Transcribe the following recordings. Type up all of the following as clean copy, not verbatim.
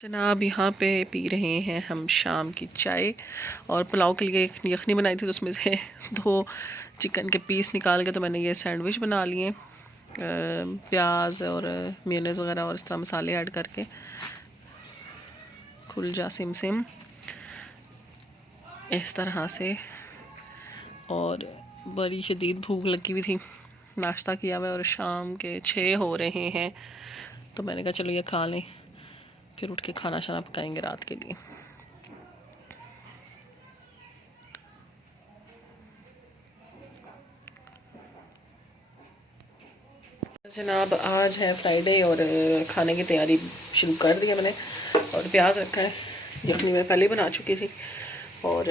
जनाब यहाँ पे पी रहे हैं हम शाम की चाय। और पुलाव के लिए एक यखनी बनाई थी, तो उसमें से 2 चिकन के पीस निकाल के तो मैंने ये सैंडविच बना लिए, प्याज और मेयोनेज़ वगैरह और इस तरह मसाले ऐड करके। खुल जा सिम सिम इस तरह से। और बड़ी शदीद भूख लगी हुई थी, नाश्ता किया हुआ और शाम के 6 हो रहे हैं, तो मैंने कहा चलो ये खा लें, फिर उठ के खाना शाना पकाएंगे रात के लिए। जनाब आज है फ्राइडे और खाने की तैयारी शुरू कर दी है मैंने। और प्याज रखा है, यखनी मैं पहले ही बना चुकी थी, और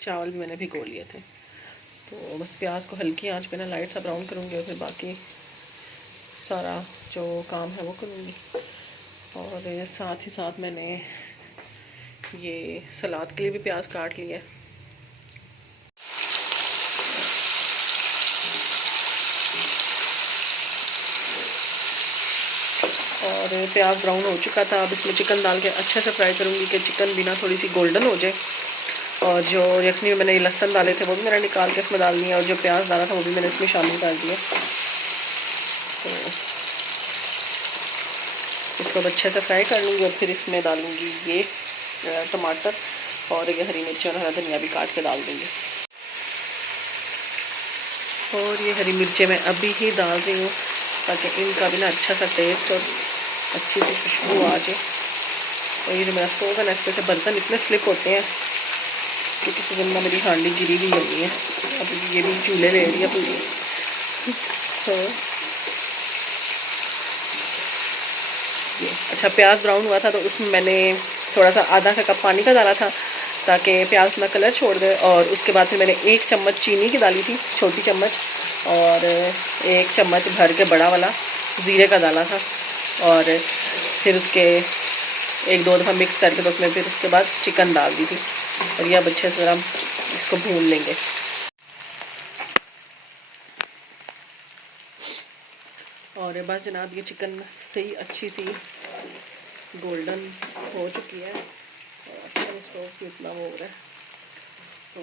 चावल भी मैंने भिगो लिए थे। तो बस प्याज को हल्की आंच पे ना लाइट सा ब्राउन करूँगी और फिर बाकी सारा जो काम है वो करूँगी। और साथ ही साथ मैंने ये सलाद के लिए भी प्याज काट लिया है। और प्याज ब्राउन हो चुका था, अब इसमें चिकन डाल के अच्छे से फ्राई करूँगी कि चिकन भी ना थोड़ी सी गोल्डन हो जाए। और जो यखनी में मैंने लहसुन डाले थे वो भी मैंने निकाल के इसमें डाल दिया, और जो प्याज डाला था वो भी मैंने इसमें शामिल कर दिया। तो इसको अच्छे से फ्राई कर लूँगी और फिर इसमें डालूँगी ये टमाटर और ये हरी मिर्च और हरा धनिया भी काट के डाल दूँगी। और ये हरी मिर्चें मैं अभी ही डाल रही हूँ ताकि इनका भी ना अच्छा सा टेस्ट और अच्छी सी खुशबू आ जाए। और ये जो मेरा स्टोव है ना, इस पर से बर्तन इतने स्लिप होते हैं कि किसी दिन ना मेरी हांडी गिरी भी हुई है। अब ये भी चूल्हे ले रही है पूरी। तो ये अच्छा प्याज ब्राउन हुआ था, तो उसमें मैंने थोड़ा सा आधा सा कप पानी का डाला था ताकि प्याज अपना कलर छोड़ दे। और उसके बाद फिर मैंने 1 चम्मच चीनी की डाली थी, छोटी चम्मच, और 1 चम्मच भर के बड़ा वाला ज़ीरे का डाला था। और फिर उसके 1-2 दफ़ा मिक्स करके तो उसमें फिर उसके बाद चिकन डाल दी थी। और ये अब अच्छे से हम इसको भून लेंगे। और बस जनाब ये चिकन सही अच्छी सी गोल्डन हो चुकी है, और अच्छा स्टोव की उतना वो हो रहा है। तो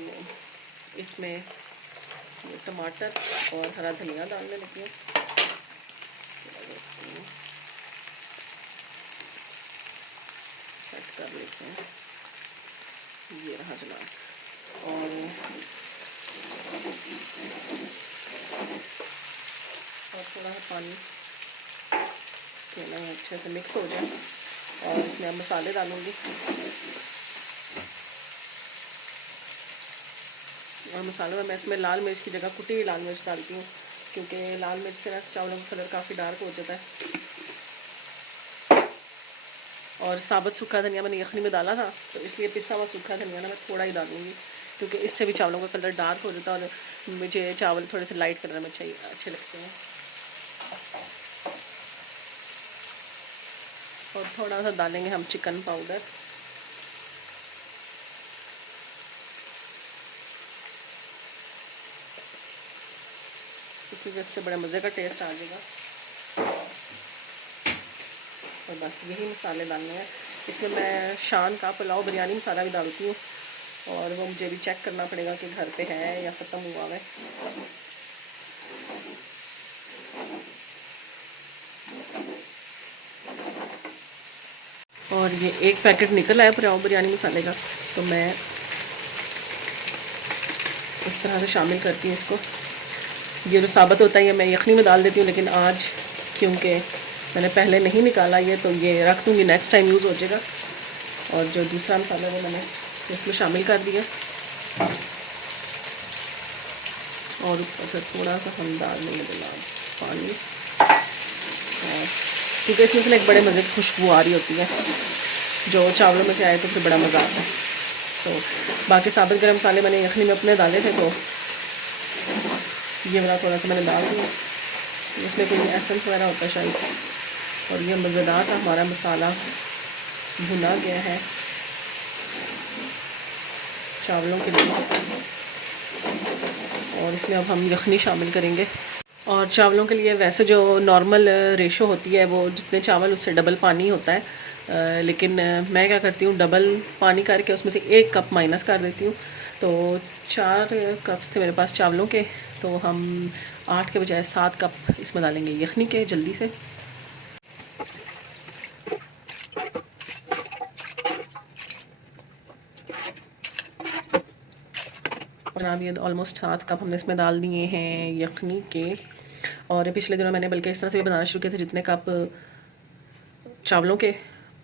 इसमें ये टमाटर और हरा धनिया डालने लगी हूँ। सेट कर लेते हैं, ये रहा जनाब। और थोड़ा सा पानी देना है, अच्छे से मिक्स हो जाए। और इसमें अब मसाले डालूँगी, और मसालों में मैं इसमें लाल मिर्च की जगह कुटी हुई लाल मिर्च डालती हूँ, क्योंकि लाल मिर्च से ना चावलों का कलर काफ़ी डार्क हो जाता है। और साबुत सूखा धनिया मैंने यखनी में डाला था, तो इसलिए पिसा हुआ सूखा धनिया ना मैं थोड़ा ही डालूँगी, क्योंकि इससे भी चावलों का कलर डार्क हो जाता है और मुझे चावल थोड़े से लाइट कलर में चाहिए, अच्छे लगते हैं। और थोड़ा सा डालेंगे हम चिकन पाउडर। क्योंकि इससे बड़े मज़े का टेस्ट आ जाएगा। और बस यही मसाले डालने हैं इसमें। मैं शान का पुलाव बिरयानी मसाला भी डालती हूँ, और वो मुझे भी चेक करना पड़ेगा कि घर पे है या ख़त्म हुआ है। और ये 1 पैकेट निकल आया पुलाव बिरयानी मसाले का, तो मैं इस तरह से शामिल करती हूँ इसको। ये जो साबुत होता है ये मैं यखनी में डाल देती हूँ, लेकिन आज क्योंकि मैंने पहले नहीं निकाला ये, तो ये रख दूँगी, नेक्स्ट टाइम यूज़ हो जाएगा। और जो दूसरा मसाला वो मैंने इसमें शामिल कर दिया, और ऊपर से थोड़ा सा हम डाल देंगे गुलाब पानी, क्योंकि इसमें से एक बड़े मज़े की खुशबू आ रही होती है जो चावलों में से आए, तो फिर बड़ा मज़ा आता है। तो बाकी साबुत गरम मसाले मैंने यखनी में अपने डाले थे, तो ये वाला थोड़ा सा मैंने डाल दिया। इसमें कोई एसेंस वगैरह होता है शायद। और ये मज़ेदार सा हमारा मसाला भुना गया है चावलों के लिए। और इसमें अब हम यखनी शामिल करेंगे। और चावलों के लिए वैसे जो नॉर्मल रेशो होती है, वो जितने चावल उससे डबल पानी होता है, लेकिन मैं क्या करती हूँ, डबल पानी करके उसमें से 1 कप माइनस कर देती हूँ। तो 4 कप्स थे मेरे पास चावलों के, तो हम 8 के बजाय 7 कप इसमें डालेंगे यखनी के जल्दी से। और अब ये ऑलमोस्ट 7 कप हमने इसमें डाल दिए हैं यखनी के। और पिछले दिनों मैंने बल्कि इस तरह से भी बनाना शुरू किया था, जितने कप चावलों के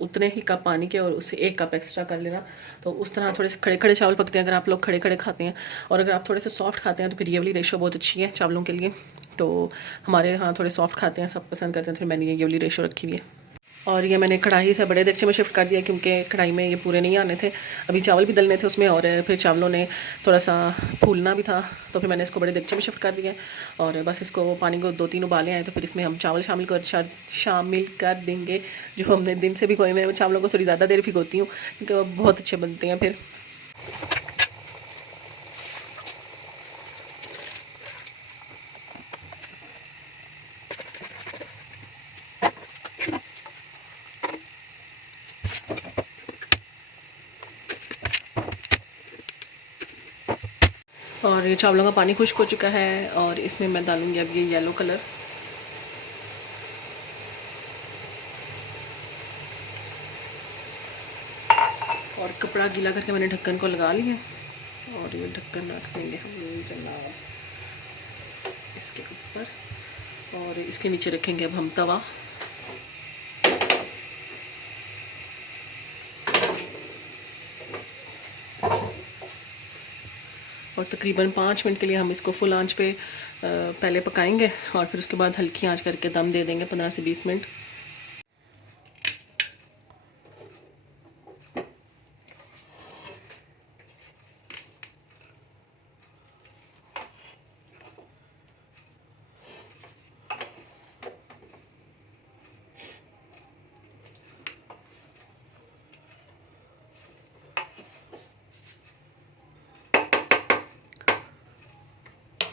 उतने ही कप पानी के, और उससे 1 कप एक्स्ट्रा कर लेना। तो उस तरह थोड़े से खड़े खड़े चावल पकते हैं अगर आप लोग खड़े खड़े खाते हैं, और अगर आप थोड़े से सॉफ्ट खाते हैं तो फिर ये वाली रेशो बहुत अच्छी है चावलों के लिए। तो हमारे यहाँ थोड़े सॉफ्ट खाते हैं, सब पसंद करते हैं, फिर मैंने ये वाली रेशो रखी हुई है। और ये मैंने कढ़ाई से बड़े देगचे में शिफ्ट कर दिया, क्योंकि कढ़ाई में ये पूरे नहीं आने थे। अभी चावल भी डलने थे उसमें, और फिर चावलों ने थोड़ा सा फूलना भी था, तो फिर मैंने इसको बड़े देगचे में शिफ्ट कर दिया। और बस इसको पानी को 2-3 उबाले आए, तो फिर इसमें हम चावल शामिल कर देंगे, जो हमने दिन से भिगोए हुए। चावलों को थोड़ी ज़्यादा देर भिगोती हूँ, क्योंकि वो बहुत अच्छे बनते हैं फिर। और ये चावलों का पानी खुश्क हो चुका है, और इसमें मैं डालूँगी अब ये येलो कलर। और कपड़ा गीला करके मैंने ढक्कन को लगा लिया, और ये ढक्कन रख देंगे हम जनाब इसके ऊपर, और इसके नीचे रखेंगे अब हम तवा। और तकरीबन 5 मिनट के लिए हम इसको फुल आंच पे पहले पकाएंगे, और फिर उसके बाद हल्की आंच करके दम दे देंगे 15 से 20 मिनट।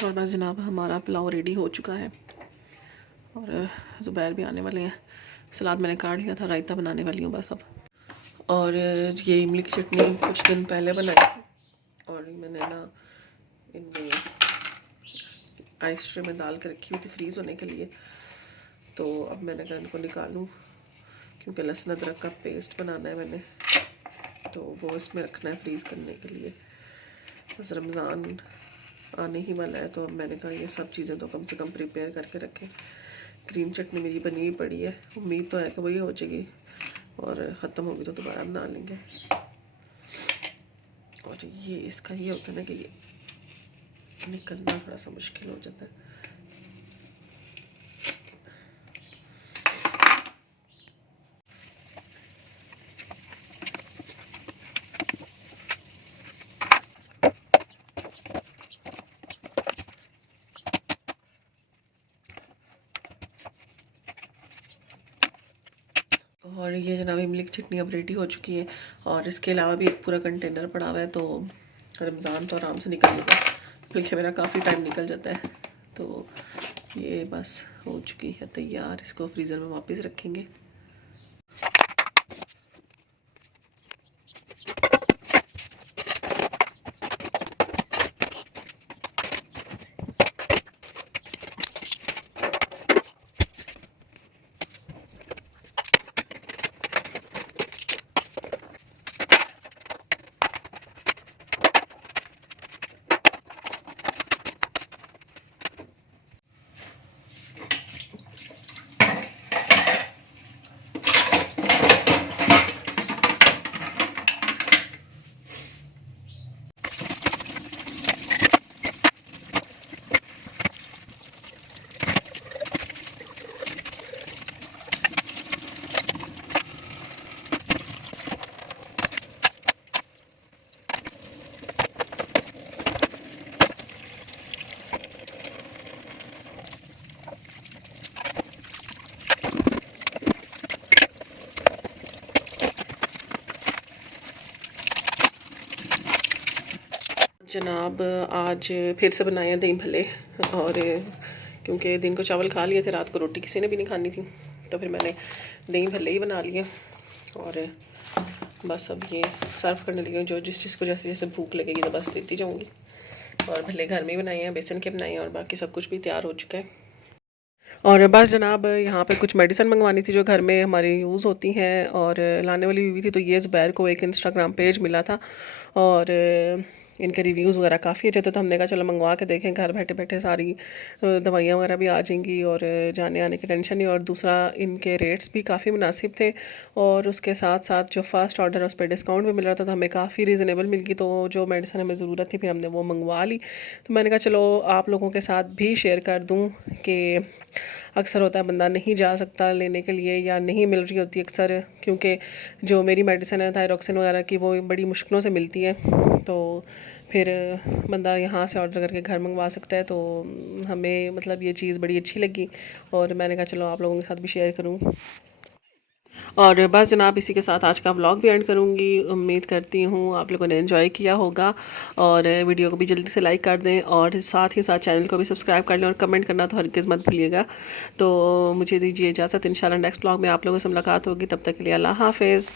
और बस जनाब हमारा पुलाव रेडी हो चुका है, और ज़ुबैर भी आने वाले हैं। सलाद मैंने काट लिया था, रायता बनाने वाली हूँ बस अब। और ये इमली की चटनी कुछ दिन पहले बनाई थी, और मैंने ना इनमें आइस ट्रे में डाल के रखी हुई थी फ्रीज़ होने के लिए। तो अब मैंने कहा इनको निकालूँ, क्योंकि लहसुन अदरक का पेस्ट बनाना है मैंने, तो वो इसमें रखना है फ्रीज़ करने के लिए। बस रमज़ान आने ही वाला है, तो अब मैंने कहा ये सब चीज़ें तो कम से कम प्रिपेयर करके रखें। ग्रीन चटनी मेरी बनी हुई पड़ी है, उम्मीद तो है कि वही हो जाएगी, और ख़त्म होगी तो दोबारा बना लेंगे। और ये इसका ये होता है ना कि ये निकलना थोड़ा सा मुश्किल हो जाता है। और ये जनाब इमली की चटनी अब रेडी हो चुकी है, और इसके अलावा भी एक पूरा कंटेनर पड़ा हुआ है, तो रमज़ान तो आराम से निकल जाएगा, बल्कि मेरा काफ़ी टाइम निकल जाता है। तो ये बस हो चुकी है तैयार, इसको फ्रीज़र में वापस रखेंगे। जनाब आज फिर से बनाए हैं दही भल्ले, और क्योंकि दिन को चावल खा लिए थे, रात को रोटी किसी ने भी नहीं खानी थी, तो फिर मैंने दही भल्ले ही बना लिए। और बस अब ये सर्व करने लगी हूँ। जो जिस चीज़ को जैसे जैसे भूख लगेगी तो बस देती जाऊँगी। और भले घर में ही बनाए हैं, बेसन के बनाए हैं, और बाकी सब कुछ भी तैयार हो चुका है। और बस जनाब यहाँ पे कुछ मेडिसिन मंगवानी थी जो घर में हमारी यूज़ होती हैं, और लाने वाली हुई थी। तो ये ज़ुबैर को एक इंस्टाग्राम पेज मिला था, और इनके रिव्यूज़ वगैरह काफ़ी अच्छे थे। तो हमने कहा चलो मंगवा के देखें, घर बैठे बैठे सारी दवाइयाँ वगैरह भी आ जाएंगी और जाने आने की टेंशन नहीं। और दूसरा इनके रेट्स भी काफ़ी मुनासिब थे, और उसके साथ साथ जो फ़र्स्ट ऑर्डर है उस पर डिस्काउंट भी मिल रहा था। तो हमें काफ़ी रीज़नेबल मिल गई। तो जो मेडिसिन हमें ज़रूरत थी फिर हमने वो मंगवा ली। तो मैंने कहा चलो आप लोगों के साथ भी शेयर कर दूँ कि अक्सर होता है बंदा नहीं जा सकता लेने के लिए, या नहीं मिल रही होती अक्सर, क्योंकि जो मेरी मेडिसिन है थायरॉक्सिन वगैरह की वो बड़ी मुश्किलों से मिलती है। तो फिर बंदा यहाँ से ऑर्डर करके घर मंगवा सकता है। तो हमें मतलब ये चीज़ बड़ी अच्छी लगी, और मैंने कहा चलो आप लोगों के साथ भी शेयर करूँ। और बस जनाब इसी के साथ आज का व्लॉग भी एंड करूँगी। उम्मीद करती हूँ आप लोगों ने एंजॉय किया होगा, और वीडियो को भी जल्दी से लाइक कर दें, और साथ ही साथ चैनल को भी सब्सक्राइब कर लें, और कमेंट करना तो हरगिज़ मत भूलिएगा। तो मुझे दीजिए इजाज़त, इंशाल्लाह नेक्स्ट व्लॉग में आप लोगों से मुलाकात होगी। तब तक के लिए अल्लाह हाफ़िज़।